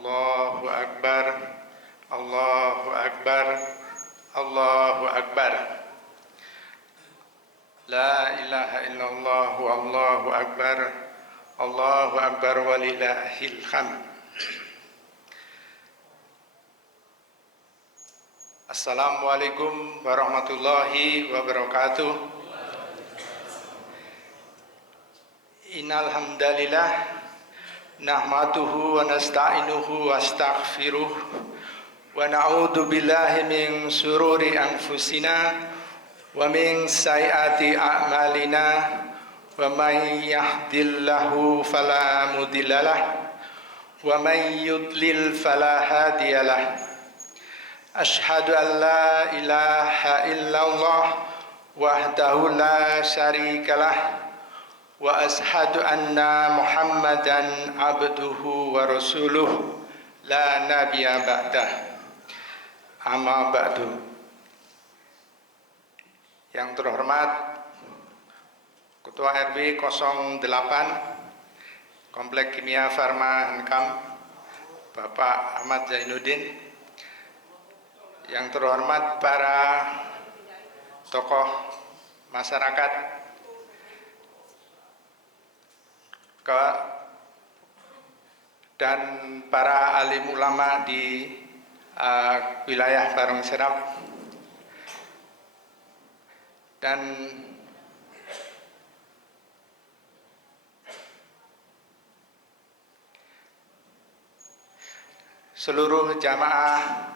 Allahu Akbar, Allahu Akbar, Allahu Akbar. La ilaha illallah, Allahu Akbar, Allahu Akbar walillahil hamd. Assalamualaikum warahmatullahi wabarakatuh. Innal hamdalillah nahmaduhu wa nasta'inuhu wa astaghfiruh wa na'udzu billahi min sururi anfusina wa min sayyiati a'malina wa may yahdihillahu fala mudhillalah wa may yudlil fala hadiyalah. Asyhadu an la ilaha illallah wahdahu la syarikalah wa ashhadu anna Muhammadan abduhu wa rasuluh la nabiyya ba'dah. Amma ba'du. Yang terhormat Ketua RW 08 Komplek Kimia Farma Hankam Bapak Ahmad Zainuddin, yang terhormat para tokoh masyarakat dan para alim ulama di wilayah Barong Serap, dan seluruh jamaah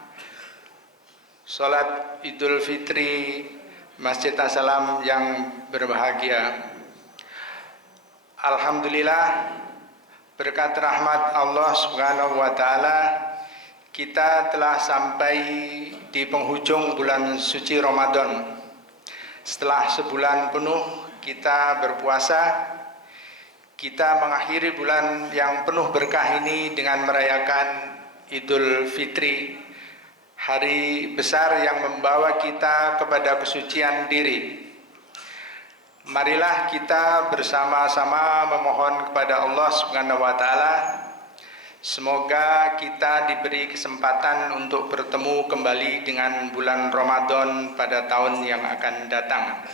Salat Idul Fitri Masjid As-Salam yang berbahagia. Alhamdulillah, berkat rahmat Allah Subhanahu wa taala, kita telah sampai di penghujung bulan suci Ramadan. Setelah sebulan penuh kita berpuasa, kita mengakhiri bulan yang penuh berkah ini dengan merayakan Idul Fitri, hari besar yang membawa kita kepada kesucian diri. Marilah kita bersama-sama memohon kepada Allah Subhanahu wa taala, semoga kita diberi kesempatan untuk bertemu kembali dengan bulan Ramadan pada tahun yang akan datang.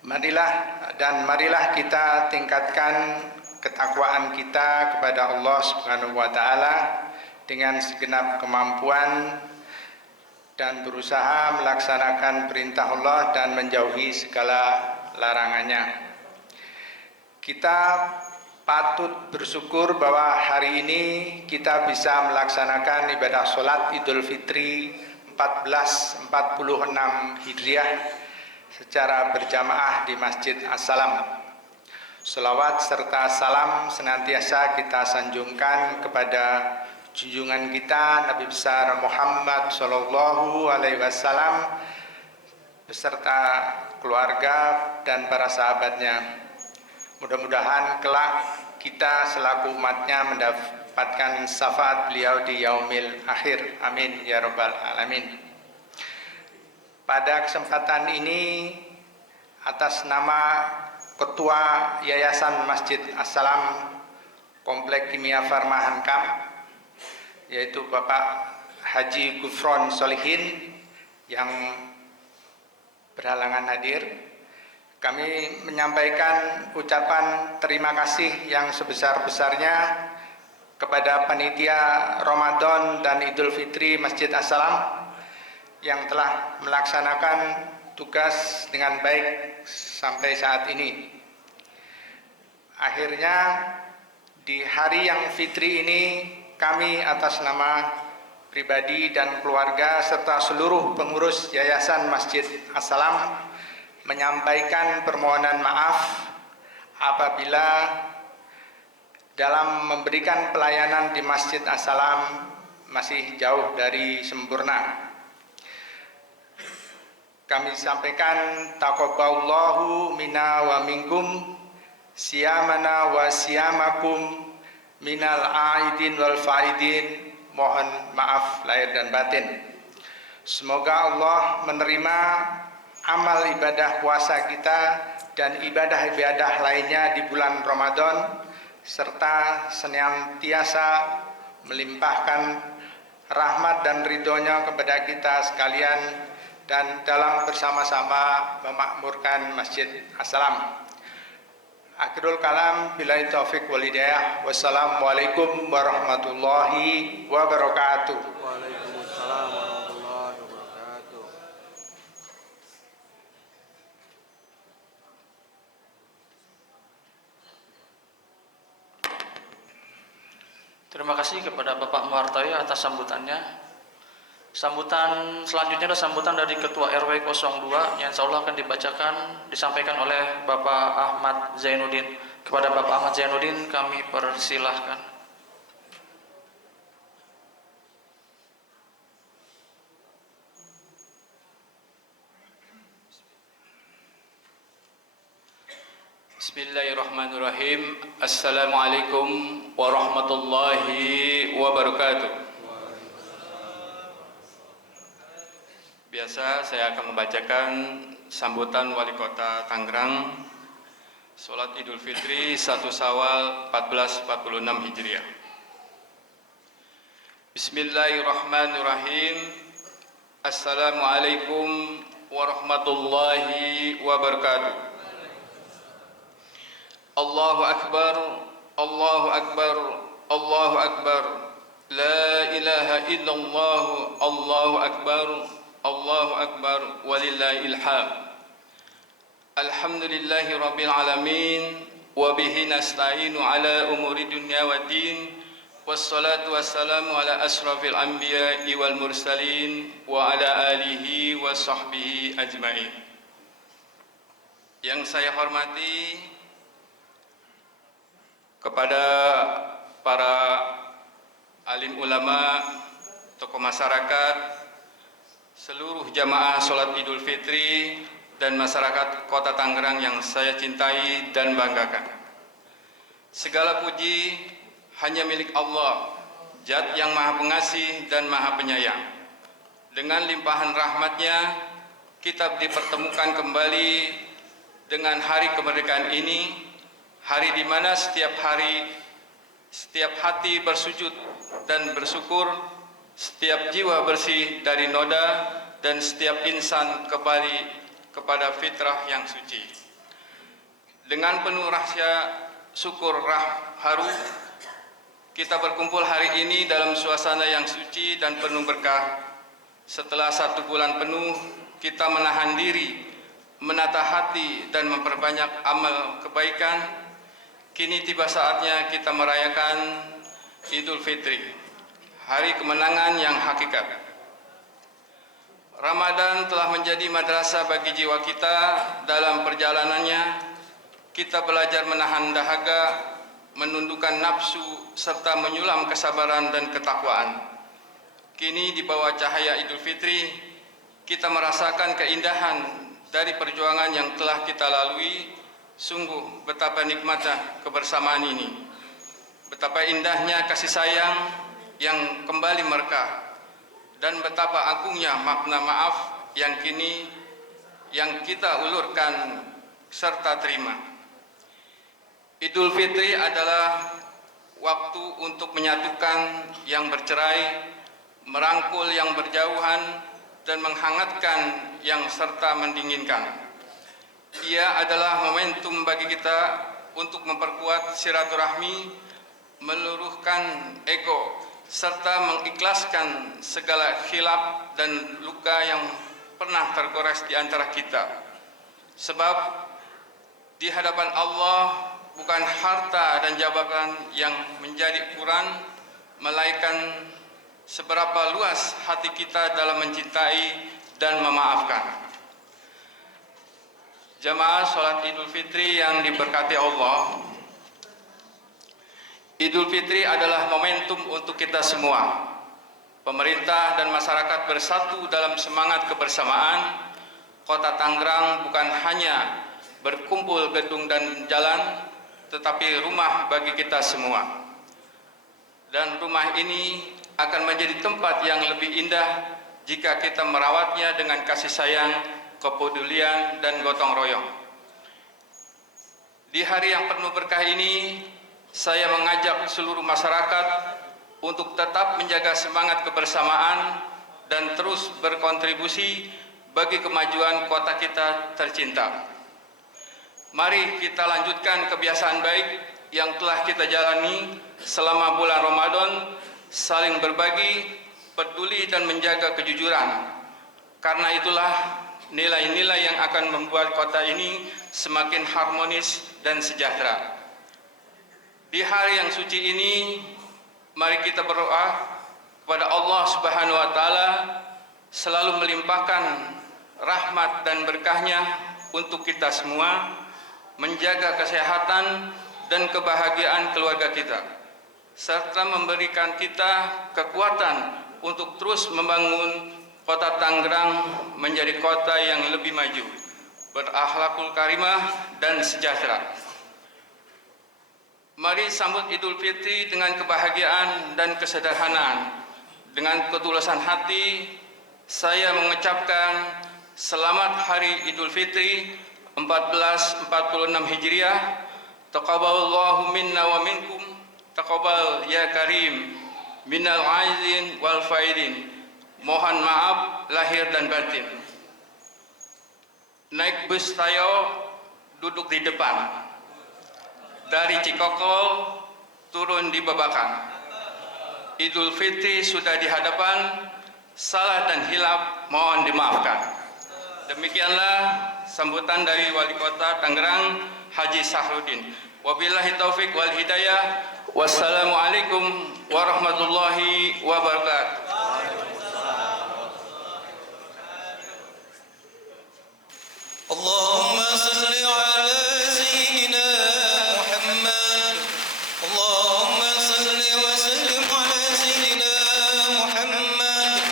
Marilah kita tingkatkan ketakwaan kita kepada Allah Subhanahu wa taala dengan segenap kemampuan dan berusaha melaksanakan perintah Allah dan menjauhi segala larangannya. Kita patut bersyukur bahwa hari ini kita bisa melaksanakan ibadah sholat Idul Fitri 1446 Hijriah secara berjamaah di Masjid As-Salam. Sholawat serta salam senantiasa kita sanjungkan kepada junjungan kita Nabi besar Muhammad Sallallahu Alaihi Wasallam beserta keluarga dan para sahabatnya. Mudah-mudahan kelak kita selaku umatnya mendapatkan syafaat beliau di yaumil akhir. Amin ya rabbal alamin. Pada kesempatan ini, atas nama Ketua Yayasan Masjid As-Salam Komplek Kimia Farma Hankam, yaitu Bapak Haji Gufron Solihin yang berhalangan hadir, kami menyampaikan ucapan terima kasih yang sebesar-besarnya kepada panitia Ramadan dan Idul Fitri Masjid As-Salam yang telah melaksanakan tugas dengan baik sampai saat ini. Akhirnya di hari yang fitri ini, kami atas nama pribadi dan keluarga serta seluruh pengurus Yayasan Masjid As-Salam menyampaikan permohonan maaf apabila dalam memberikan pelayanan di Masjid As-Salam masih jauh dari sempurna. Kami sampaikan taqabbalallahu minna wa minkum siyamana wa siyamakum minal aidin wal faidin. Mohon maaf lahir dan batin. Semoga Allah menerima amal ibadah puasa kita dan ibadah-ibadah lainnya di bulan Ramadan, serta senantiasa melimpahkan rahmat dan ridhonya kepada kita sekalian dan dalam bersama-sama memakmurkan Masjid As-Salam. Akhirul kalam, billahi taufik wal hidayah. Wassalamualaikum warahmatullahi wabarakatuh. Waalaikumsalam warahmatullahi wabarakatuh. Terima kasih kepada Bapak Muhartoyo atas sambutannya. Sambutan selanjutnya adalah sambutan dari Ketua RW 02 yang insya Allah akan disampaikan oleh Bapak Ahmad Zainuddin. Kepada Bapak Ahmad Zainuddin kami persilahkan. Bismillahirrahmanirrahim. Assalamualaikum warahmatullahi wabarakatuh. Biasa saya akan membacakan sambutan Wali Kota Tangerang Salat Idul Fitri 1 Syawal 1446 Hijriah. Bismillahirrahmanirrahim. Assalamualaikum warahmatullahi wabarakatuh. Allahu Akbar, Allahu Akbar, Allahu Akbar. La ilaha illallah, Allahu Akbar, Allahu Akbar, walillahil hamd. Alhamdulillahi rabbil alamin, wa bihi nasta'inu ala umuri dunya waddin. Wassalatu wassalamu ala asrafil anbiya'i wal mursalin wa ala alihi wa sahbihi ajmain. Yang saya hormati kepada para alim ulama, tokoh masyarakat, seluruh jamaah sholat Idul Fitri dan masyarakat Kota Tangerang yang saya cintai dan banggakan. Segala puji hanya milik Allah, Zat yang Maha Pengasih dan Maha Penyayang. Dengan limpahan rahmatnya, kita dipertemukan kembali dengan hari kemerdekaan ini, hari di mana setiap hati bersujud dan bersyukur, setiap jiwa bersih dari noda, dan setiap insan kembali kepada fitrah yang suci. Dengan penuh rasa syukur haru, kita berkumpul hari ini dalam suasana yang suci dan penuh berkah. Setelah 1 bulan penuh, kita menahan diri, menata hati, dan memperbanyak amal kebaikan. Kini tiba saatnya kita merayakan Idul Fitri, hari kemenangan yang hakikat. Ramadan telah menjadi madrasah bagi jiwa kita. Dalam perjalanannya, kita belajar menahan dahaga, menundukkan nafsu, serta menyulam kesabaran dan ketakwaan. Kini di bawah cahaya Idul Fitri, kita merasakan keindahan dari perjuangan yang telah kita lalui. Sungguh betapa nikmatnya kebersamaan ini. Betapa indahnya kasih sayang yang kembali merekah, dan betapa agungnya makna maaf yang kita ulurkan serta terima. Idul Fitri adalah waktu untuk menyatukan yang bercerai, merangkul yang berjauhan, dan menghangatkan yang serta mendinginkan. Ia adalah momentum bagi kita untuk memperkuat silaturahmi, meluruhkan ego, serta mengikhlaskan segala khilaf dan luka yang pernah tergores di antara kita. Sebab di hadapan Allah bukan harta dan jabatan yang menjadi ukuran, melainkan seberapa luas hati kita dalam mencintai dan memaafkan. Jamaah sholat Idul Fitri yang diberkati Allah, Idul Fitri adalah momentum untuk kita semua. Pemerintah dan masyarakat bersatu dalam semangat kebersamaan. Kota Tangerang bukan hanya berkumpul gedung dan jalan, tetapi rumah bagi kita semua. Dan rumah ini akan menjadi tempat yang lebih indah jika kita merawatnya dengan kasih sayang, kepedulian, dan gotong royong. Di hari yang penuh berkah ini, saya mengajak seluruh masyarakat untuk tetap menjaga semangat kebersamaan dan terus berkontribusi bagi kemajuan kota kita tercinta. Mari kita lanjutkan kebiasaan baik yang telah kita jalani selama bulan Ramadan, saling berbagi, peduli dan menjaga kejujuran. Karena itulah nilai-nilai yang akan membuat kota ini semakin harmonis dan sejahtera. Di hari yang suci ini, mari kita berdoa kepada Allah Subhanahu wa taala selalu melimpahkan rahmat dan berkahnya untuk kita semua, menjaga kesehatan dan kebahagiaan keluarga kita, serta memberikan kita kekuatan untuk terus membangun kota Tangerang menjadi kota yang lebih maju, berakhlakul karimah dan sejahtera. Mari sambut Idul Fitri dengan kebahagiaan dan kesederhanaan. Dengan ketulusan hati, saya mengucapkan selamat Hari Idul Fitri 1446 Hijriah. Taqabbalallahu minna wa minkum. Taqabbal ya karim minal aizin wal faidin. Mohon maaf lahir dan batin. Naik bus Tayo, duduk di depan. Dari Cikokol turun di Babakan. Idul Fitri sudah di hadapan, salah dan hilaf mohon dimaafkan. Demikianlah sambutan dari Wali Kota Tangerang Haji Sahrudin. Wabillahi taufik wal hidayah. Wassalamualaikum warahmatullahi wabarakatuh. Allahumma salli ala sayyidina Muhammad. Allahumma salli wa sallim ala sayyidina Muhammad.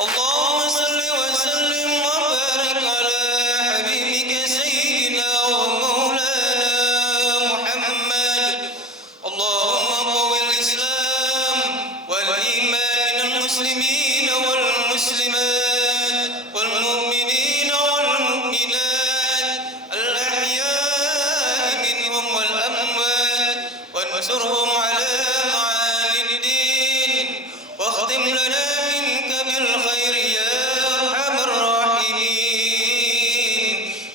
Allahumma salli wa sallim wa barik ala habibika sayyidina wa maulana Muhammad. Allahumma qawwil Islam wal iman al muslimin wal muslimat wal mu'minin wal mu'minat al ahya'i minhum wal amwat وانصرهم على معالي الدين واختم لنا منك بالخير يا أرحم الراحمين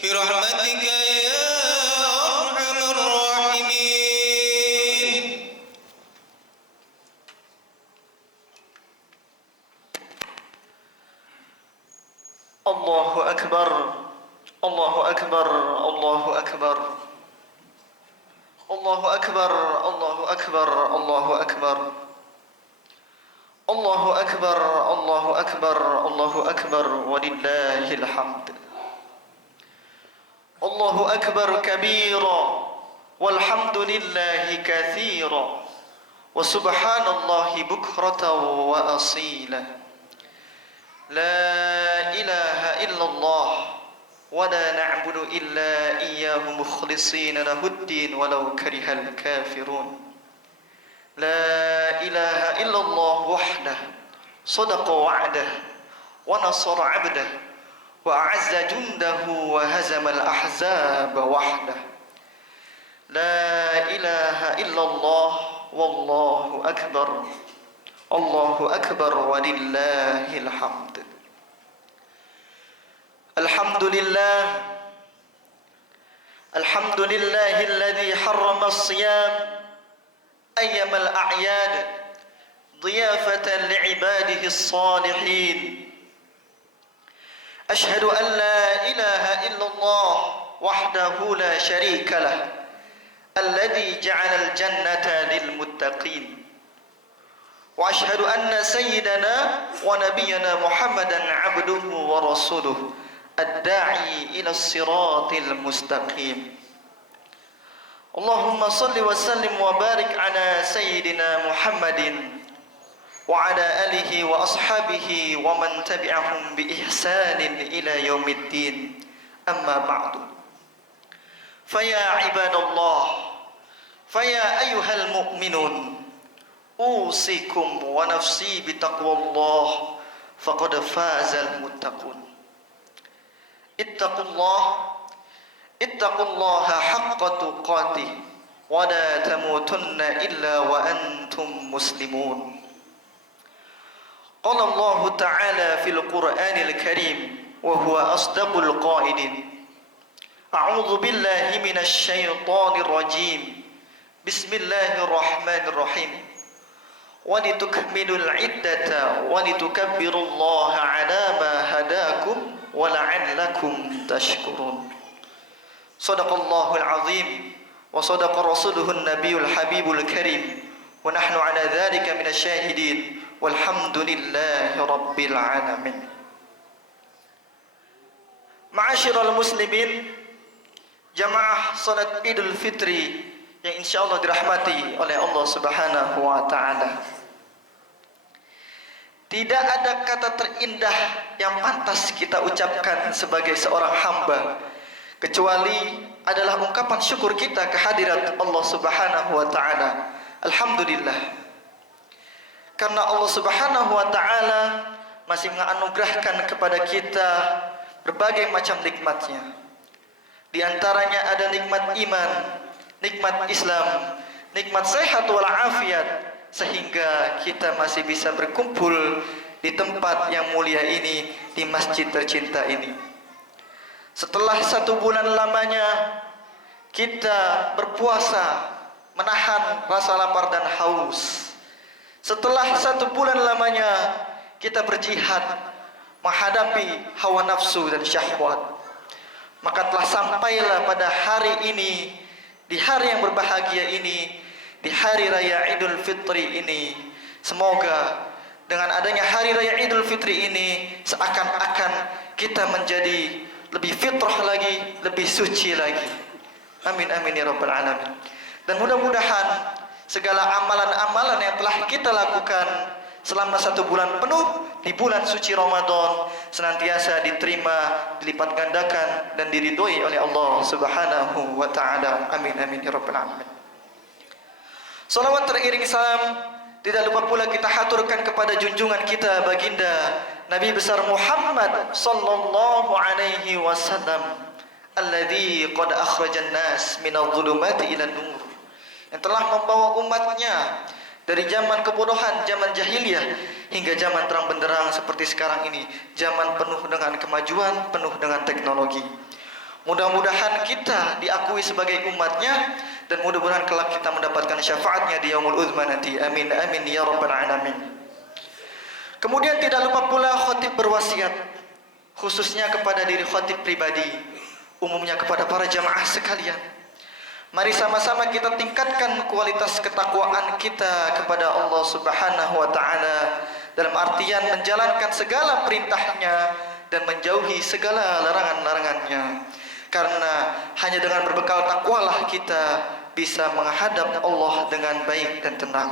برحمتك يا أرحم الراحمين. الله أكبر الله أكبر الله أكبر الله أكبر الله أكبر الله أكبر الله أكبر الله أكبر الله أكبر ولله الحمد. الله أكبر كبيرا والحمد لله كثيرا وسبحان الله بكرة وأصيلا. لا إله إلا الله ولا نعبد إلا إياه مخلصين له الدين ولو كره الكافرون. لا إله إلا الله وحده صدق وعده ونصر عبده وأعز جنده وهزم الأحزاب وحده. لا إله إلا الله والله أكبر. الله أكبر ولله الحمد. الحمد لله الحمد لله الذي حرم الصيام أيام الأعياد ضيافة لعباده الصالحين. أشهد أن لا إله إلا الله وحده لا شريك له الذي جعل الجنة للمتقين. وأشهد أن سيدنا ونبينا محمدا عبده ورسوله الداعي إلى الصراط المستقيم. اللهم صل وسلم وبارك على سيدنا محمد وعلى آله وأصحابه ومن تبعهم بإحسان إلى يوم الدين. أما بعد، فيا عباد الله، فيا أيها المؤمنون، أوصيكم ونفسي بتقوى الله فقد فاز المتقون. اتقوا الله حق تقاته ولا تموتن إلا وأنتم مسلمون. Qala Allah Ta'ala fil Qur'anil Karim wa huwa asdaqul qailin. A'udzu billahi minasy syaithanir rajim. Bismillahirrahmanirrahim. Wa litukmilul iddata wa litukabbirullaha 'ala ma hadakum wa la'allakum tashkurun. Shadaqallahul 'azim wa shadaqa rasuluhun nabiyul habibul karim wa nahnu 'ala dzalika minasy syahidin walhamdulillahi rabbil alamin. Ma'asyiral muslimin, jamaah salat Idul Fitri yang insyaallah dirahmati oleh Allah Subhanahu wa taala. Tidak ada kata terindah yang pantas kita ucapkan sebagai seorang hamba kecuali adalah ungkapan syukur kita kehadirat Allah Subhanahu wa taala. Alhamdulillah. Karena Allah Subhanahu wa taala masih menganugerahkan kepada kita berbagai macam nikmat-Nya. Di antaranya ada nikmat iman, nikmat Islam, nikmat sehat wal afiat, sehingga kita masih bisa berkumpul di tempat yang mulia ini, di masjid tercinta ini. Setelah 1 bulan lamanya kita berpuasa, menahan rasa lapar dan haus. Setelah 1 bulan lamanya kita berjihad menghadapi hawa nafsu dan syahwat. Maka telah sampailah pada hari ini, di hari yang berbahagia ini, di hari raya Idul Fitri ini, semoga dengan adanya hari raya Idul Fitri ini seakan-akan kita menjadi lebih fitrah lagi, lebih suci lagi. Amin amin ya rabbal alamin. Dan mudah-mudahan segala amalan-amalan yang telah kita lakukan selama 1 bulan penuh di bulan suci Ramadan senantiasa diterima, dilipat gandakan dan diridhoi oleh Allah Subhanahu wa taala. Amin amin ya rabbal alamin. Salawat teriring salam tidak lupa pula kita haturkan kepada junjungan kita baginda Nabi besar Muhammad sallallahu alaihi wasallam, alladzi qad akhrajan nas minadh dhulumati ila nur, yang telah membawa umatnya dari zaman kebodohan, zaman jahiliyah hingga zaman terang benderang seperti sekarang ini, zaman penuh dengan kemajuan, penuh dengan teknologi. Mudah-mudahan kita diakui sebagai umatnya dan mudah-mudahan kelak kita mendapatkan syafaatnya di yaumul uzma nanti. Amin amin ya rabbal alamin. Kemudian tidak lupa pula khatib berwasiat khususnya kepada diri khatib pribadi, umumnya kepada para jamaah sekalian. Mari sama-sama kita tingkatkan kualitas ketakwaan kita kepada Allah Subhanahu wa taala dalam artian menjalankan segala perintahnya dan menjauhi segala larangan-larangannya. Karena hanya dengan berbekal takwalah kita bisa menghadap Allah dengan baik dan tenang.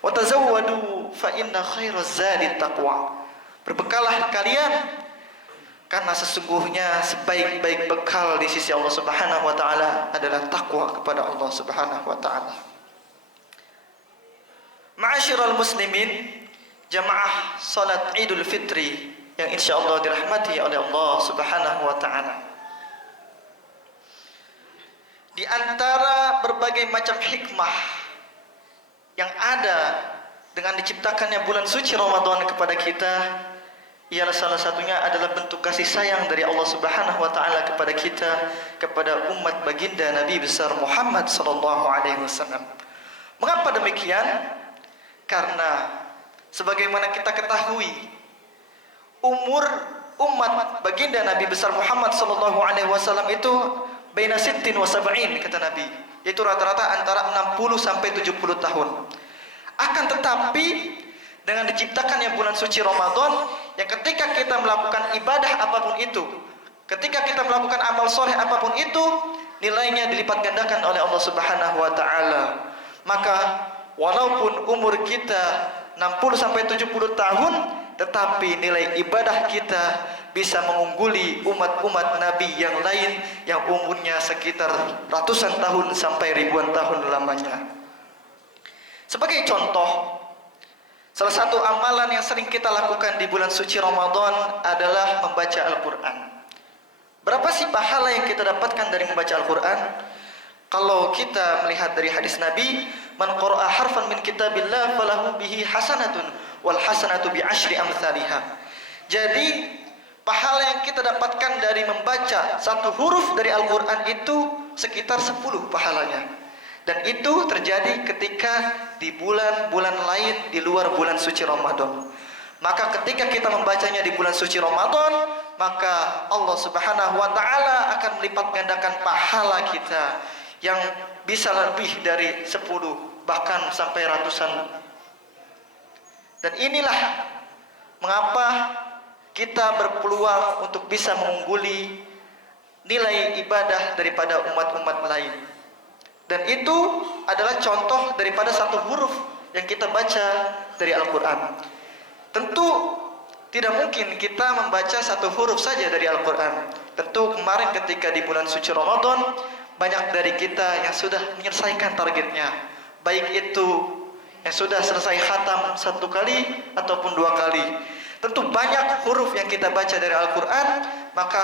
Wa tazawwadu fa inna khairaz zadi taqwa. Berbekalah kalian karena sesungguhnya sebaik-baik bekal di sisi Allah Subhanahu wa taala adalah takwa kepada Allah Subhanahu wa taala. Ma'asyiral muslimin, jamaah salat Idul Fitri yang insyaallah dirahmati oleh Allah Subhanahu wa taala. Di antara berbagai macam hikmah yang ada dengan diciptakannya bulan suci Ramadan kepada kita, ialah salah satunya adalah bentuk kasih sayang dari Allah Subhanahu wa taala kepada kita, kepada umat baginda Nabi besar Muhammad sallallahu alaihi wasallam. Mengapa demikian? Karena sebagaimana kita ketahui, umur umat baginda Nabi besar Muhammad sallallahu alaihi wasallam itu baina 60 wa 70 kata Nabi, yaitu rata-rata antara 60 sampai 70 tahun. Akan tetapi dengan diciptakannya bulan suci Ramadan, yang ketika kita melakukan ibadah apapun itu, ketika kita melakukan amal soleh apapun itu, nilainya dilipat gandakan oleh Allah Subhanahu wa taala. Maka walaupun umur kita 60 sampai 70 tahun, tetapi nilai ibadah kita bisa mengungguli umat-umat Nabi yang lain yang umurnya sekitar ratusan tahun sampai ribuan tahun lamanya. Sebagai contoh, salah satu amalan yang sering kita lakukan di bulan suci Ramadan adalah membaca Al-Quran. Berapa sih pahala yang kita dapatkan dari membaca Al-Quran? Kalau kita melihat dari hadis Nabi, man qara'a harfan min kitabillah falahu bihi hasanatun wal hasanatu bi asyri amsalihha. Jadi pahala yang kita dapatkan dari membaca satu huruf dari Al-Qur'an itu sekitar 10 pahalanya. Dan itu terjadi ketika di bulan-bulan lain di luar bulan suci Ramadan. Maka ketika kita membacanya di bulan suci Ramadan, maka Allah Subhanahu wa taala akan melipat gandakan pahala kita yang bisa lebih dari 10 bahkan sampai ratusan. Dan inilah mengapa kita berpeluang untuk bisa mengungguli nilai ibadah daripada umat-umat lain. Dan itu adalah contoh daripada satu huruf yang kita baca dari Al-Quran. Tentu tidak mungkin kita membaca satu huruf saja dari Al-Quran. Tentu kemarin ketika di bulan suci Ramadan, banyak dari kita yang sudah menyelesaikan targetnya. Baik itu yang sudah selesai khatam 1 kali ataupun 2 kali. Tentu banyak huruf yang kita baca dari Al-Quran, maka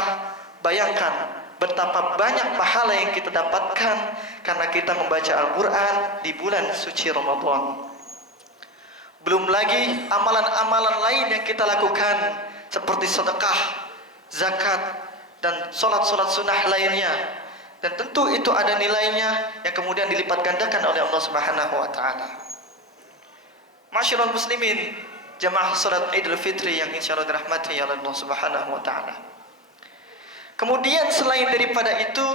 bayangkan betapa banyak pahala yang kita dapatkan karena kita membaca Al-Quran di bulan suci Ramadan. Belum lagi amalan-amalan lain yang kita lakukan seperti sedekah, zakat, dan solat-solat sunnah lainnya. Dan tentu itu ada nilainya yang kemudian dilipat gandakan oleh Allah Subhanahu wa taala. Masyarul muslimin, jamaah salat Idul Fitri yang insyaallah dirahmati oleh Allah Subhanahu wa taala. Kemudian selain daripada itu,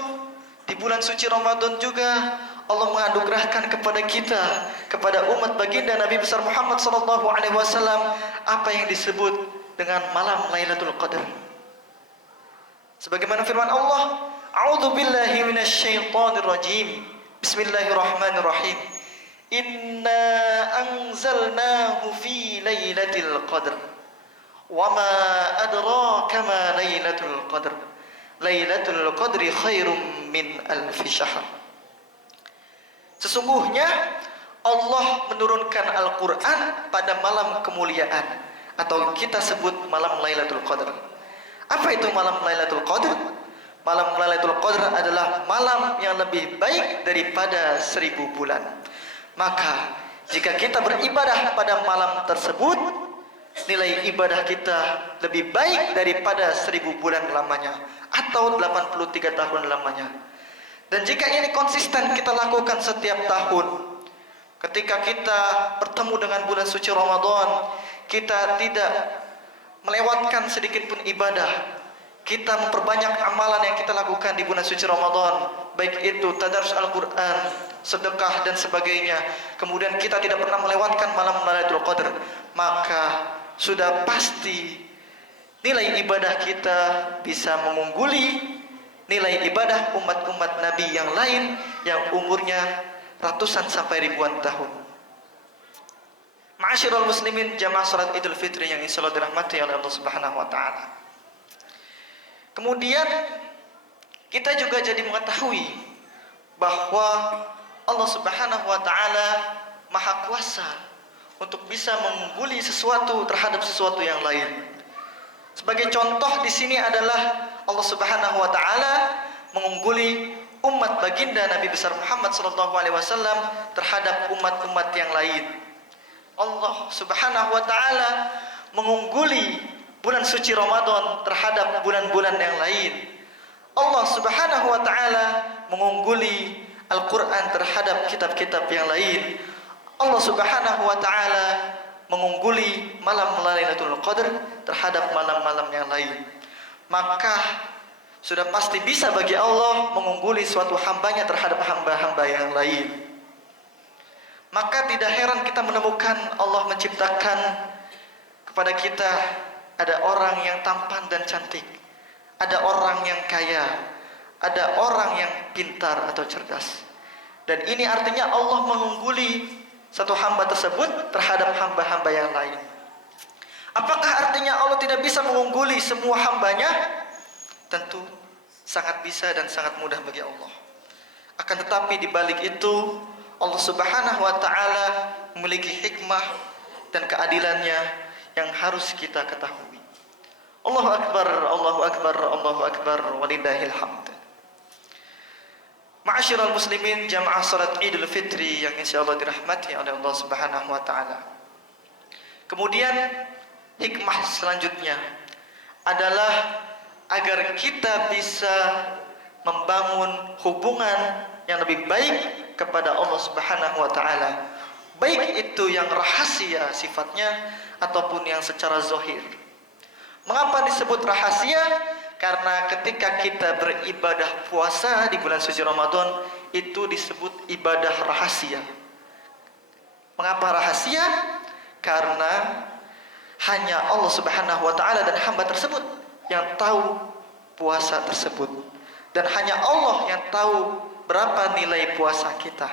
di bulan suci Ramadan juga Allah menganugerahkan kepada kita, kepada umat baginda Nabi besar Muhammad sallallahu alaihi wasallam apa yang disebut dengan malam Lailatul Qadar. Sebagaimana firman Allah, "A'udzu billahi minasyaitonir rajim. Bismillahirrahmanirrahim. Inna anzalnahu fi Lailatul Qadar. Wa ma adraka ma Lailatul Qadar. Lailatul Qadri khairum min alfi syahr." Sesungguhnya Allah menurunkan Al-Quran pada malam kemuliaan, atau kita sebut malam Lailatul Qadar. Apa itu malam Lailatul Qadar? Malam Lailatul Qadar adalah malam yang lebih baik daripada 1000 bulan. Maka jika kita beribadah pada malam tersebut, nilai ibadah kita lebih baik daripada 1000 bulan lamanya, atau 83 tahun lamanya. Dan jika ini konsisten kita lakukan setiap tahun, ketika kita bertemu dengan bulan suci Ramadan, kita tidak melewatkan sedikit pun ibadah, kita memperbanyak amalan yang kita lakukan di bulan suci Ramadan, baik itu tadarus Al-Quran, sedekah dan sebagainya, kemudian kita tidak pernah melewatkan malam Lailatul Qadar, maka sudah pasti nilai ibadah kita bisa mengungguli nilai ibadah umat-umat Nabi yang lain yang umurnya ratusan sampai ribuan tahun. Ma'asyiral muslimin, jamaah salat Idul Fitri yang insyaallah dirahmati oleh Allah Subhanahu wa taala. Kemudian kita juga jadi mengetahui bahwa Allah Subhanahu wa taala Maha Kuasa untuk bisa mengungguli sesuatu terhadap sesuatu yang lain. Sebagai contoh di sini adalah Allah Subhanahu wa taala mengungguli umat baginda Nabi besar Muhammad sallallahu alaihi wasallam terhadap umat-umat yang lain. Allah Subhanahu wa taala mengungguli bulan suci Ramadan terhadap bulan-bulan yang lain. Allah Subhanahu wa taala mengungguli Al-Qur'an terhadap kitab-kitab yang lain. Allah Subhanahu wa taala mengungguli malam Lailatul Qadar terhadap malam-malam yang lain. Maka sudah pasti bisa bagi Allah mengungguli suatu hambanya terhadap hamba-hamba yang lain. Maka tidak heran kita menemukan Allah menciptakan kepada kita ada orang yang tampan dan cantik, ada orang yang kaya, ada orang yang pintar atau cerdas. Dan ini artinya Allah mengungguli satu hamba tersebut terhadap hamba-hamba yang lain. Apakah artinya Allah tidak bisa mengungguli semua hambanya? Tentu sangat bisa dan sangat mudah bagi Allah. Akan tetapi di balik itu Allah Subhanahu wa taala memiliki hikmah dan keadilannya yang harus kita ketahui. Allahu akbar, Allahu akbar, Allahu akbar, walillahil hamd. Ma'asyiral muslimin, jamaah salat Idul Fitri yang insyaallah dirahmati oleh Allah Subhanahu wa taala. Kemudian hikmah selanjutnya adalah agar kita bisa membangun hubungan yang lebih baik kepada Allah Subhanahu wa taala. Baik itu yang rahasia sifatnya ataupun yang secara zahir. Mengapa disebut rahasia? Karena ketika kita beribadah puasa di bulan suci Ramadan itu disebut ibadah rahasia. Mengapa rahasia? Karena hanya Allah Subhanahu wa taala dan hamba tersebut yang tahu puasa tersebut. Dan hanya Allah yang tahu berapa nilai puasa kita.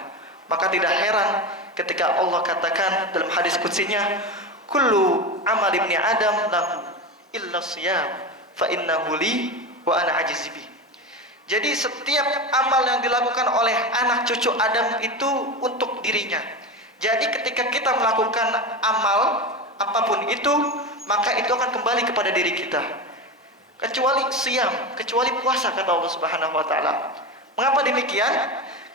Maka tidak heran ketika Allah katakan dalam hadis qudsinya, kullu amal ibni Adam lahu illa siyam fa innahu li wa ana ajiz bi. Jadi setiap amal yang dilakukan oleh anak cucu Adam itu untuk dirinya. Jadi ketika kita melakukan amal apapun itu, maka itu akan kembali kepada diri kita. Kecuali siyam, kecuali puasa kata Allah Subhanahu wa taala. Mengapa demikian?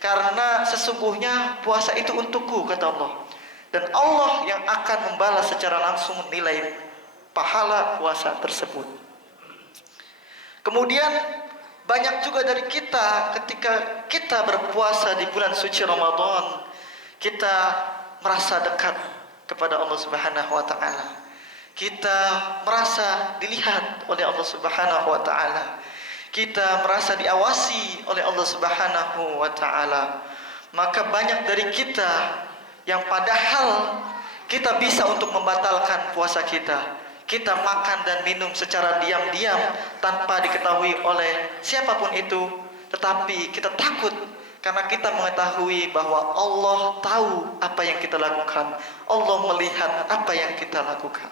Karena sesungguhnya puasa itu untukku kata Allah. Dan Allah yang akan membalas secara langsung nilai pahala puasa tersebut. Kemudian banyak juga dari kita ketika kita berpuasa di bulan suci Ramadan, kita merasa dekat kepada Allah Subhanahu wa taala. Kita merasa dilihat oleh Allah Subhanahu wa taala. Kita merasa diawasi oleh Allah Subhanahu wa taala. Maka banyak dari kita yang padahal kita bisa untuk membatalkan puasa kita. Kita makan dan minum secara diam-diam tanpa diketahui oleh siapapun itu, tetapi kita takut karena kita mengetahui bahwa Allah tahu apa yang kita lakukan. Allah melihat apa yang kita lakukan.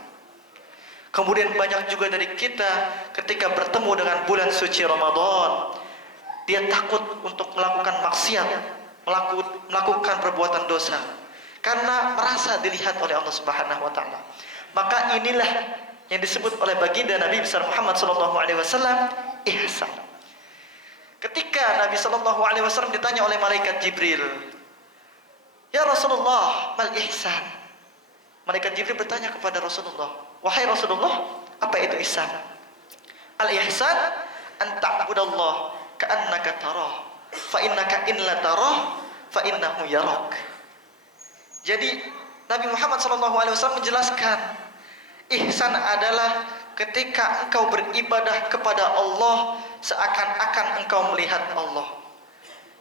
Kemudian banyak juga dari kita ketika bertemu dengan bulan suci Ramadan, dia takut untuk melakukan maksiat, melakukan perbuatan dosa karena merasa dilihat oleh Allah Subhanahu wa taala. Maka inilah yang disebut oleh baginda Nabi besar Muhammad sallallahu alaihi wasallam ihsan. Ketika Nabi sallallahu alaihi wasallam ditanya oleh malaikat Jibril, "Ya Rasulullah, mal ihsan?" Malaikat Jibril bertanya kepada Rasulullah, "Wahai Rasulullah, apa itu ihsan?" Al-ihsan an ta'budallah ka'annaka tarah, fa innaka in la tarah fa innahu yarak. Jadi Nabi Muhammad SAW menjelaskan ihsan adalah ketika engkau beribadah kepada Allah seakan-akan engkau melihat Allah.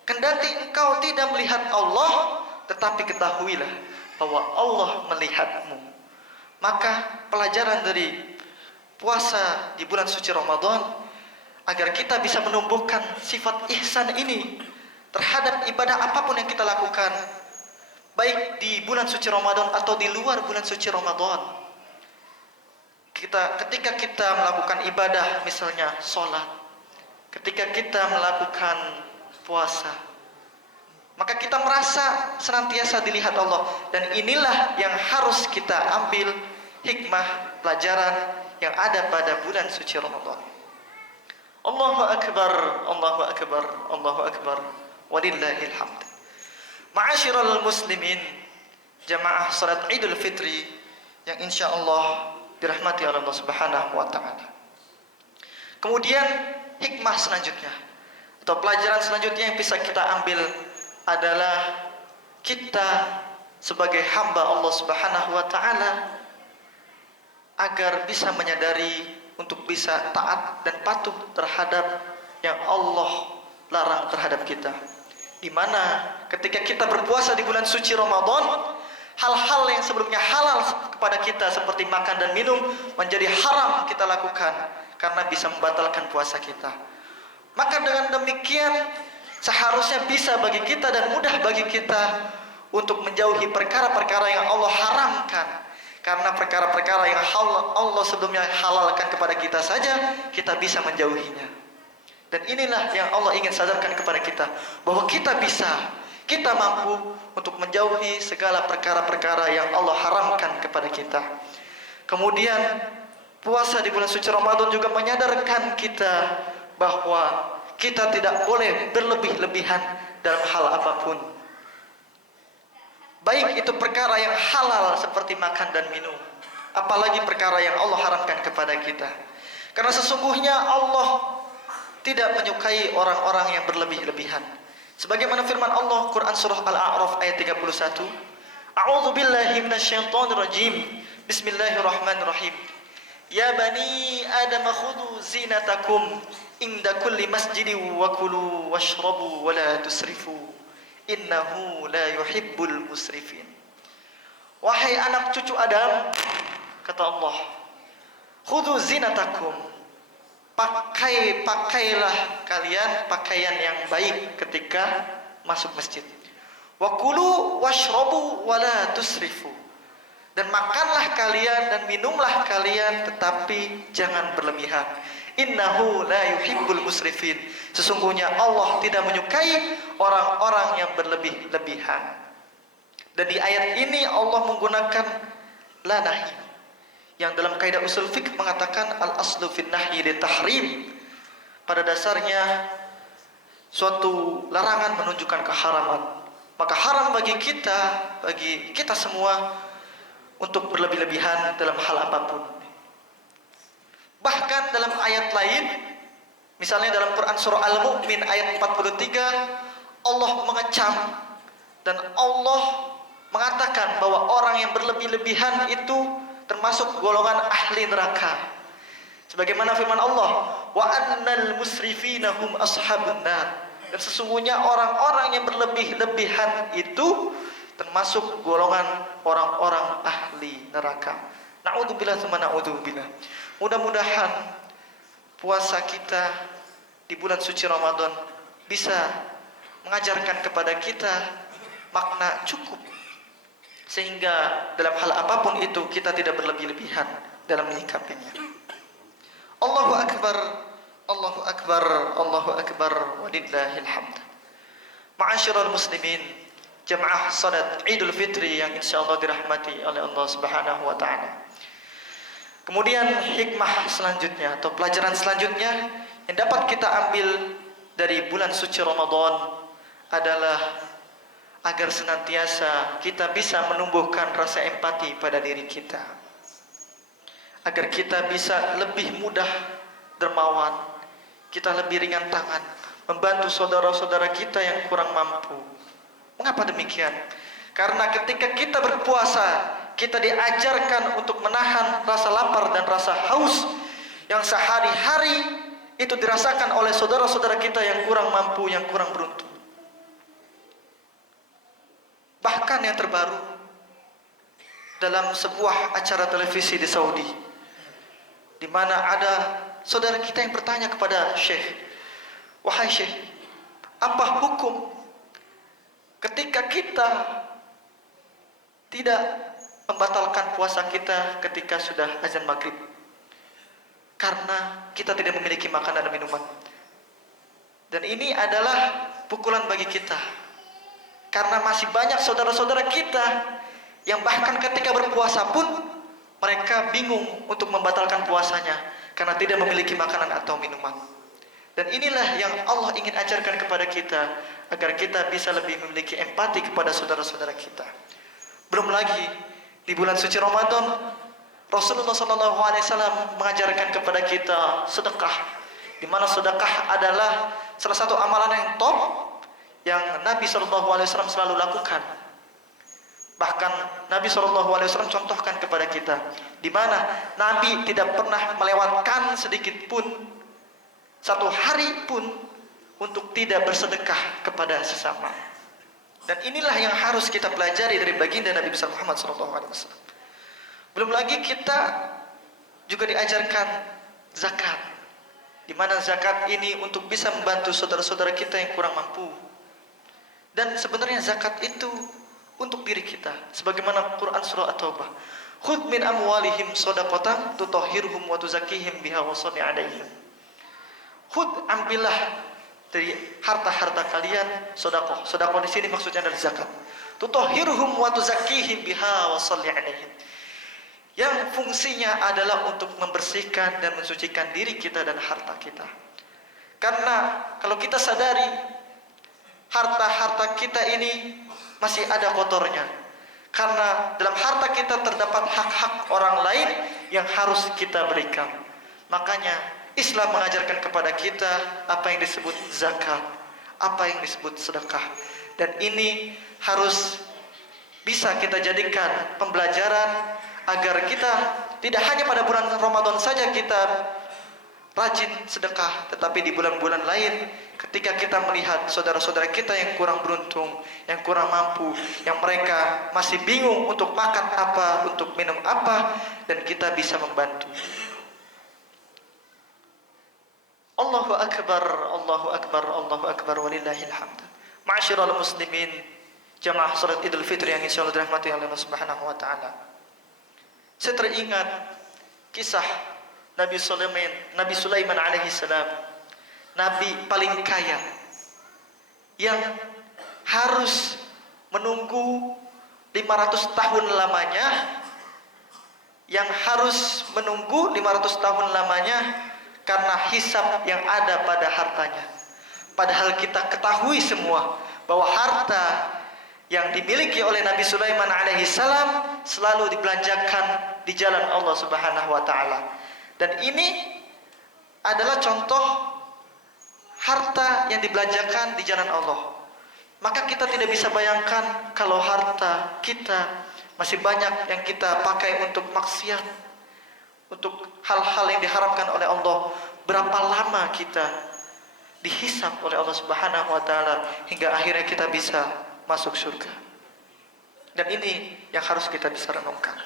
Kendati engkau tidak melihat Allah, tetapi ketahuilah bahwa Allah melihatmu. Maka pelajaran dari puasa di bulan suci Ramadan agar kita bisa menumbuhkan sifat ihsan ini terhadap ibadah apapun yang kita lakukan, baik di bulan suci Ramadan atau di luar bulan suci Ramadan. Ketika kita melakukan ibadah, misalnya sholat, ketika kita melakukan puasa, maka kita merasa senantiasa dilihat Allah. Dan inilah yang harus kita ambil hikmah pelajaran yang ada pada bulan suci Ramadan. Allahu Akbar, Allahu Akbar, Allahu Akbar, walillahil hamd. Ma'asyiral muslimin, jamaah salat Idul Fitri yang insyaallah dirahmati oleh Allah Subhanahu wa taala. Kemudian hikmah selanjutnya atau pelajaran selanjutnya yang bisa kita ambil adalah kita sebagai hamba Allah Subhanahu wa taala agar bisa menyadari untuk bisa taat dan patuh terhadap yang Allah larang terhadap kita. Di mana ketika kita berpuasa di bulan suci Ramadan, hal-hal yang sebelumnya halal kepada kita seperti makan dan minum menjadi haram kita lakukan karena bisa membatalkan puasa kita. Maka dengan demikian seharusnya bisa bagi kita dan mudah bagi kita untuk menjauhi perkara-perkara yang Allah haramkan. Karena perkara-perkara yang Allah sebelumnya halalkan kepada kita saja, kita bisa menjauhinya. Dan inilah yang Allah ingin sadarkan kepada kita, bahwa kita bisa, kita mampu untuk menjauhi segala perkara-perkara yang Allah haramkan kepada kita. Kemudian puasa di bulan suci Ramadan juga menyadarkan kita bahwa kita tidak boleh berlebih-lebihan dalam hal apapun. Baik itu perkara yang halal seperti makan dan minum, apalagi perkara yang Allah haramkan kepada kita. Karena sesungguhnya Allah tidak menyukai orang-orang yang berlebih-lebihan. Sebagaimana firman Allah Quran surah Al-A'raf ayat 31, A'udzu billahi minasyaitonir rajim. Bismillahirrahmanirrahim. Ya bani Adam khudhu zinatakum inda kulli masjidin wa kulu washrabu wa la tusrifu innahu la yuhibbul musrifin. Wahai anak cucu Adam, kata Allah, khudhu zinatakum, pakailah kalian pakaian yang baik ketika masuk masjid. Wa kulu washrabu wa la tusrifu, dan makanlah kalian dan minumlah kalian tetapi jangan berlebihan. Innahu la yuhibbul musrifin, sesungguhnya Allah tidak menyukai orang-orang yang berlebih-lebihan. Dan di ayat ini Allah menggunakan la nahi, yang dalam kaidah usul fiqh mengatakan al aslu fin nahyi li tahrim. Pada dasarnya suatu larangan menunjukkan keharaman. Maka haram bagi kita semua untuk berlebih-lebihan dalam hal apapun. Bahkan dalam ayat lain, misalnya dalam Quran surah Al-Mu'min ayat 43, Allah mengecam dan Allah mengatakan bahwa orang yang berlebih-lebihan itu termasuk golongan ahli neraka. Sebagaimana firman Allah, wa annal musrifina hum ashabun nar. Dan sesungguhnya orang-orang yang berlebih-lebihan itu termasuk golongan orang-orang ahli neraka. Na'udzubillah tsumma na'udzubillah. Mudah-mudahan puasa kita di bulan suci Ramadan bisa mengajarkan kepada kita makna cukup, sehingga dalam hal apapun itu kita tidak berlebih-lebihan dalam menyikapinya. Allahu Akbar, Allahu Akbar, Allahu Akbar, walillahil hamd. Ma'asyiral muslimin, jamaah salat Idul Fitri yang insyaallah dirahmati oleh Allah Subhanahu wa taala. Kemudian hikmah selanjutnya atau pelajaran selanjutnya yang dapat kita ambil dari bulan suci Ramadan adalah agar senantiasa kita bisa menumbuhkan rasa empati pada diri kita, agar kita bisa lebih mudah dermawan, kita lebih ringan tangan membantu saudara-saudara kita yang kurang mampu. Mengapa demikian? Karena ketika kita berpuasa, kita diajarkan untuk menahan rasa lapar dan rasa haus yang sehari-hari itu dirasakan oleh saudara-saudara kita yang kurang mampu, yang kurang beruntung. Bahkan yang terbaru, dalam sebuah acara televisi di Saudi, di mana ada saudara kita yang bertanya kepada Syekh, wahai Syekh, apa hukum ketika kita tidak membatalkan puasa kita ketika sudah azan maghrib karena kita tidak memiliki makanan dan minuman? Dan ini adalah pukulan bagi kita, karena masih banyak saudara-saudara kita yang bahkan ketika berpuasa pun mereka bingung untuk membatalkan puasanya karena tidak memiliki makanan atau minuman. Dan inilah yang Allah ingin ajarkan kepada kita, agar kita bisa lebih memiliki empati kepada saudara-saudara kita. Belum lagi di bulan suci Ramadan, Rasulullah SAW mengajarkan kepada kita sedekah, di mana sedekah adalah salah satu amalan yang top yang Nabi SAW selalu lakukan. Bahkan Nabi SAW contohkan kepada kita, di mana Nabi tidak pernah melewatkan sedikit pun satu hari pun untuk tidak bersedekah kepada sesama. Dan inilah yang harus kita pelajari dari baginda Nabi besar Muhammad SAW. Belum lagi kita juga diajarkan zakat, di mana zakat ini untuk bisa membantu saudara-saudara kita yang kurang mampu. Dan sebenarnya zakat itu untuk diri kita, sebagaimana Quran surah At-Taubah, khudh min amwalihim shadaqatan tutahhiruhum wa tuzakkihim biha wa shalli 'alaihim. Khudh, ambillah dari harta-harta kalian sedekah. Sedekah di sini maksudnya adalah zakat. Tutahhiruhum wa tuzakkihim biha wa shalli 'alaihim. Yang fungsinya adalah untuk membersihkan dan mensucikan diri kita dan harta kita. Karena kalau kita sadari harta-harta kita ini masih ada kotornya. Karena dalam harta kita terdapat hak-hak orang lain yang harus kita berikan. Makanya Islam mengajarkan kepada kita apa yang disebut zakat, apa yang disebut sedekah. Dan ini harus bisa kita jadikan pembelajaran agar kita tidak hanya pada bulan Ramadan saja kita rajin sedekah, tetapi di bulan-bulan lain ketika kita melihat saudara-saudara kita yang kurang beruntung, yang kurang mampu, yang mereka masih bingung untuk makan apa, untuk minum apa, dan kita bisa membantu. Allahu Akbar, Allahu Akbar, Allahu Akbar, walillahil hamd. Ma'asyiral muslimin, jamaah salat Idul Fitri yang insyaallah dirahmati oleh Allah Subhanahu wa taala. Saya teringat kisah Nabi Sulaiman alaihi salam, nabi paling kaya yang harus menunggu 500 tahun lamanya, karena hisab yang ada pada hartanya. Padahal kita ketahui semua bahwa harta yang dimiliki oleh Nabi Sulaiman alaihi salam selalu dibelanjakan di jalan Allah Subhanahu wa taala. Dan ini adalah contoh harta yang dibelanjakan di jalan Allah. Maka kita tidak bisa bayangkan kalau harta kita masih banyak yang kita pakai untuk maksiat, untuk hal-hal yang diharamkan oleh Allah. Berapa lama kita dihisab oleh Allah Subhanahu wa taala hingga akhirnya kita bisa masuk surga. Dan ini yang harus kita bisa renungkan.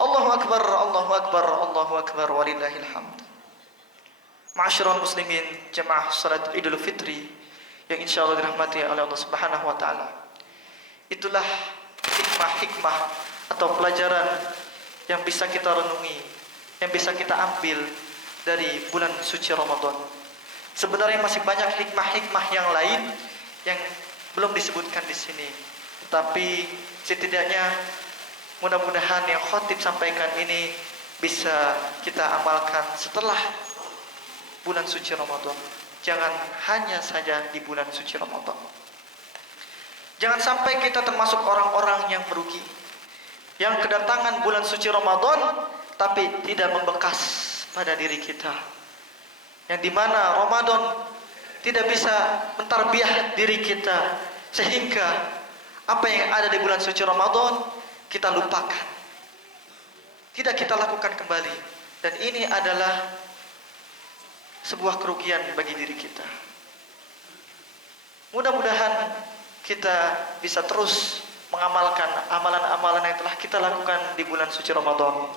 Allahu Akbar, Allahu Akbar, Allahu Akbar, walillahil hamd. Ma'asyiral muslimin, jamaah salat Idul Fitri yang insyaallah dirahmati oleh Allah Subhanahu wa taala. Itulah hikmah-hikmah atau pelajaran yang bisa kita renungi, yang bisa kita ambil dari bulan suci Ramadan. Sebenarnya masih banyak hikmah-hikmah yang lain yang belum disebutkan di sini. Tetapi setidaknya mudah-mudahan yang khotib sampaikan ini bisa kita amalkan setelah bulan suci Ramadan. Jangan hanya saja di bulan suci Ramadan. Jangan sampai kita termasuk orang-orang yang merugi, yang kedatangan bulan suci Ramadan tapi tidak membekas pada diri kita, yang dimana Ramadan tidak bisa mentarbiah diri kita, sehingga apa yang ada di bulan suci Ramadan kita lupakan, tidak kita lakukan kembali. Dan ini adalah sebuah kerugian bagi diri kita. Mudah-mudahan kita bisa terus mengamalkan amalan-amalan yang telah kita lakukan di bulan suci Ramadan.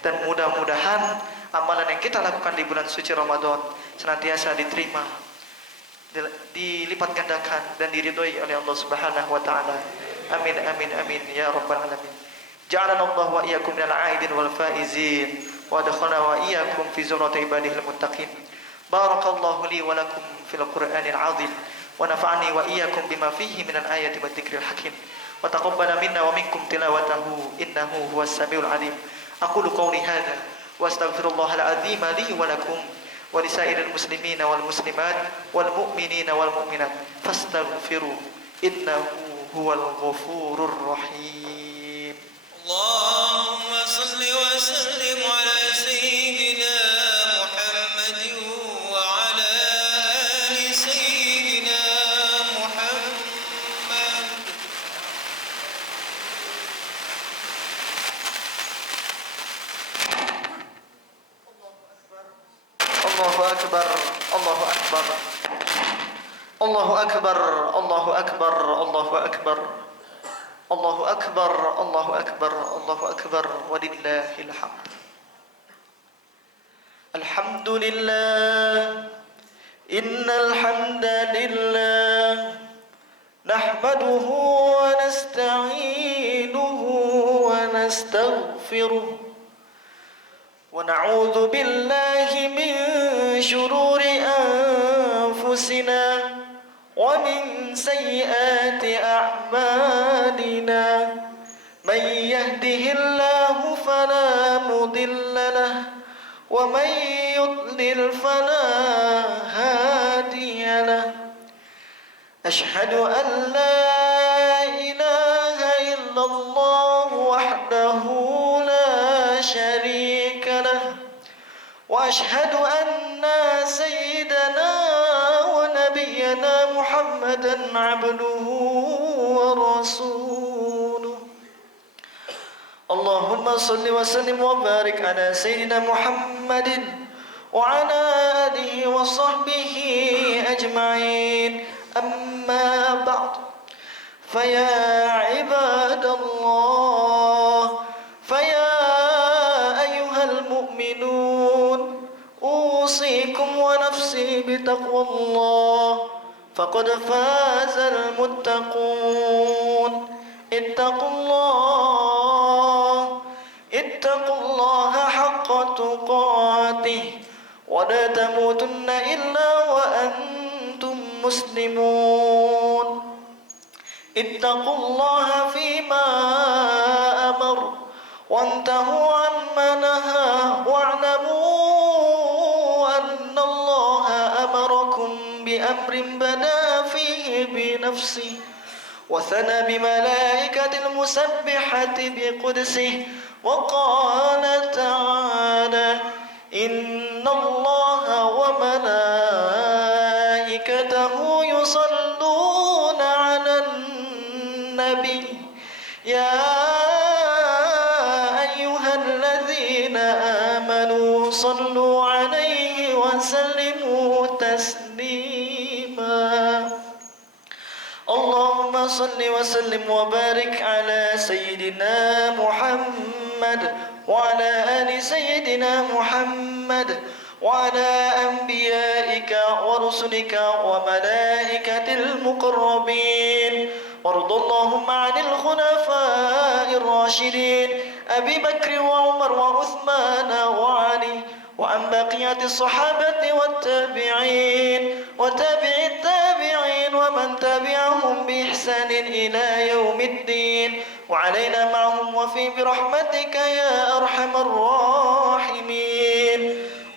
Dan mudah-mudahan amalan yang kita lakukan di bulan suci Ramadan senantiasa diterima, dilipat gandakan dan diridhoi oleh Allah Subhanahu wa taala. Amin amin amin ya rabbal alamin. Ja'alana Allah wa iyyakum minal 'aidin wal faizin wa adkhalana wa iyyakum fi zumrati ibadihil muttaqin. Barakallahu li wa lakum fil Qur'anil 'azim wa nafa'ani wa iyyakum bima fihi minal ayati wad dzikril hakim. Wa taqabbala minna wa minkum tilawatahu innahu huwas samiul 'alim. Aqulu qawli hadza wa astaghfirullahal 'azim li wa lakum wa lisairil muslimina wal muslimat wal mu'minina wal mu'minat fastaghfiru innahu huwal ghafurur rahim. Allahumma salli wa sallim ala sayyidina Muhammadin wa ala ali sayyidina Muhammad. Allahu Akbar, Allahu Akbar. Allahu Akbar, Allahu Akbar, Allahu Akbar. Allahu Akbar, Allahu Akbar, Allahu Akbar, walillahil hamd. Alhamdulillah, innal hamdalillah, nahmaduhu wa nasta'inuhu wa nastaghfiruh, wa na'udzu billahi min shururi anfusina ومن سيئات أعمالنا من يهده الله فلا مضل له ومن يضلل فلا هادي له أشهد أن لا إله إلا الله وأشهد أن سيدنا ونبينا محمدا عبده ورسوله. اللهم صل وسلم وبارك على سيدنا محمد وعلى آله وصحبه أجمعين. أما بعد، فيا عباد الله، فيا أيها المؤمنون، أوصيكم ونفسي بتقوى الله، فقد فاز المتقون. اتقوا الله حق تقاته، ولا تموتن إلا وأنتم مسلمون. اتقوا الله فيما أمر، وانتهوا عما نهى، واعلموا أن الله أمركم بأمر بدأ فيه بنفسه وثنى بملائكة المسبحة بقدسه، وقال تعالى: إن الله وملائكته يصلون على النبي يا أيها الذين آمنوا صلوا عليه وسلموا تسليما. اللهم صل وسلم وبارك على سيدنا محمد وعلى آل سيدنا محمد وعلى أنبيائك ورسلك وملائكة المقربين. وارض اللهم عن الخلفاء الراشدين أبي بكر وعمر وعثمان وعلي، وعن بقية الصحابة والتابعين وتابع التابعين ومن تبعهم بإحسان إلى يوم الدين، وعلينا معهم وفي برحمتك يا أرحم الراحمين.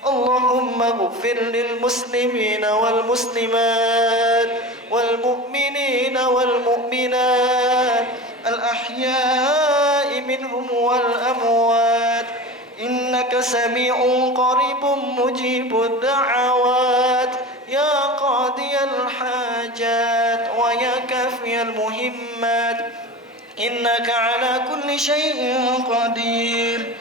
اللهم اغفر للمسلمين والمسلمات والمؤمنين والمؤمنات الأحياء منهم والأموات، إنك سميع قريب مجيب الدعوات، يا قاضي الحاجات ويا كافي المهمات، إنك على كل شيء قدير.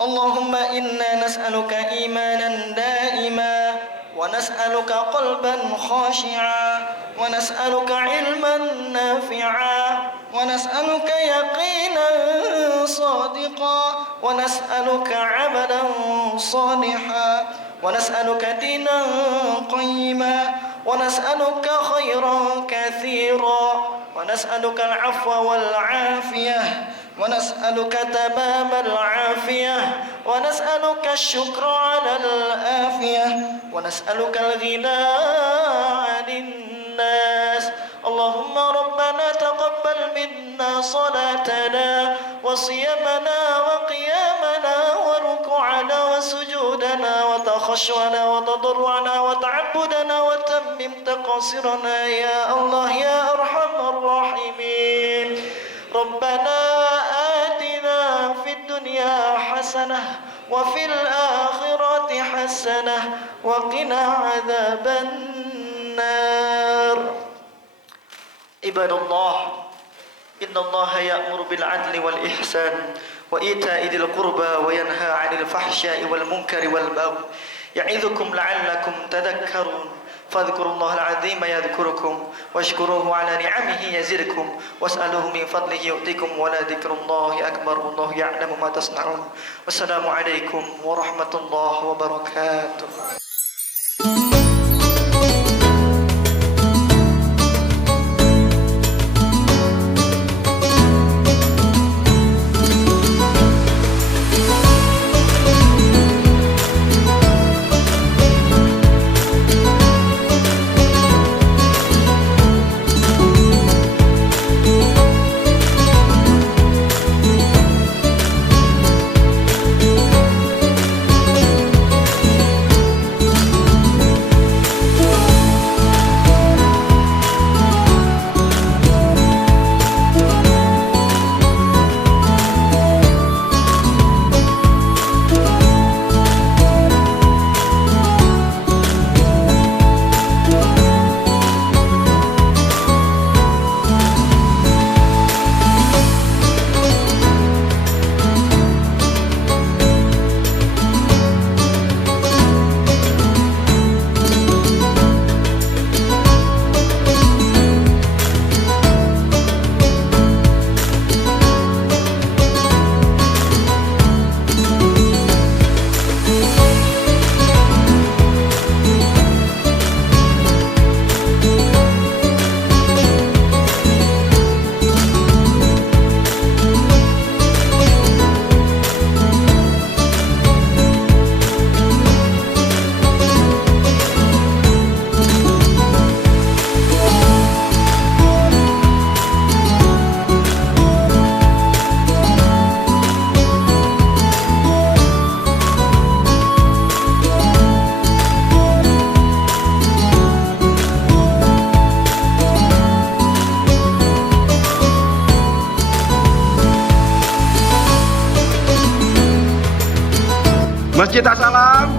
اللهم إنا نسألك إيمانا دائما، ونسألك قلبا خاشعا، ونسألك علما نافعا، ونسألك يقينا صادقا، ونسألك عملا صالحا، ونسألك دينا قيما، ونسألك خيرا كثيرا، ونسألك العفو والعافية، ونسألك تمام العافية، ونسألك الشكر على الآفية، ونسألك الغنى عن الناس. اللهم ربنا تقبل منا صلاتنا وصيامنا وقيامنا وركوعنا وسجودنا وتخشعنا وتضرعنا وتعبدنا، وتمم تقصيرنا يا الله يا أرحم الراحمين. ربنا آتنا في الدنيا حسنة وفي الآخرة حسنة وقنا عذاب النار. عباد الله، إن الله يأمر بالعدل والإحسان وإيتاء ذي القربى وينهى عن الفحشاء والمنكر والبغي، يعظكم لعلكم تذكرون. فاذكروا الله العظيم يذكركم، واشكروه على نعمه يزدكم، واسألوه من فضله يؤتكم، ولذكر الله أكبر والله يعلم ما تصنعون. والسلام عليكم ورحمة الله وبركاته. Masjid Assalam.